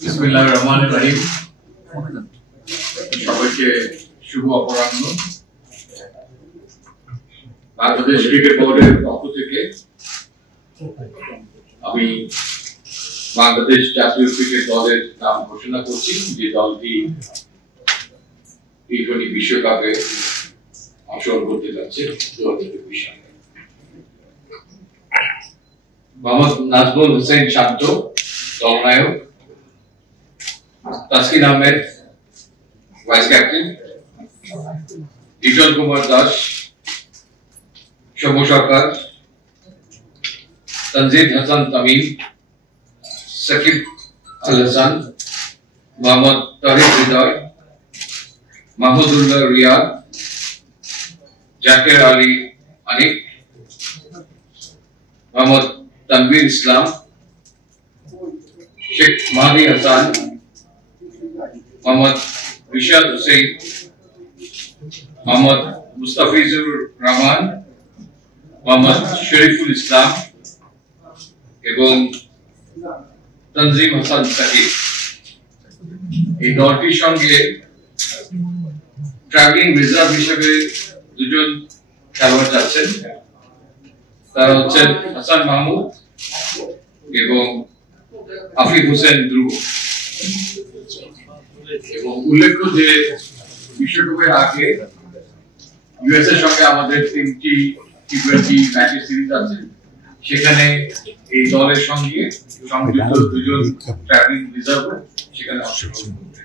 বিসমিল্লাহির রহমানির রহিম। সবাইকে শুভ অপরাহ্ন। বাংলাদেশ ক্রিকেট বোর্ডের পক্ষ থেকে আমি বাংলাদেশ জাতীয় ক্রিকেট দলের নাম ঘোষণা করছি, যে দলটি টি-20 বিশ্বকাপে অংশগ্রহণ করতে যাচ্ছে 2023 সালে। মোহাম্মদ নাজমুল হোসেন শান্ত দলনায়ক, তাসকিন আহমেদ ভাইস ক্যাপ্টেন, লিটন কুমার দাস, সৌম্য সরকার, তনজিদ হাসান তামিম, সাকিব আল হাসান, মোহাম্মদ তাহির হৃদয়, মাহমুদুল্লাহ রিয়াদ, জাকের আলী আনিক, মোহাম্মদ তানভীর ইসলাম, শেখ মাহদি হাসান, মোহাম্মদ রিশাদ হুসেন, মোহাম্মদ মুস্তাফিজুর রহমান, মোহাম্মদ শরীফুল ইসলাম এবং তনজিম হাসান সাকিব। এই দলটির সঙ্গে ট্রাভেলিং রিজার্ভ হিসেবে দুজন খেলোয়াড় যাচ্ছেন, তারা হচ্ছেন হাসান মাহমুদ এবং আফিফ হোসেন ধ্রুব। এবং উল্লেখ্য যে বিশ্বকাপের আগে ইউএস এর সঙ্গে আমাদের 3টি টি-20 ম্যাচের সিরিজ আছে, সেখানে এই দলের সঙ্গে সংযুক্ত দুজন ট্রাভেলিং রিজার্ভ সেখানে অংশগ্রহণ করবে।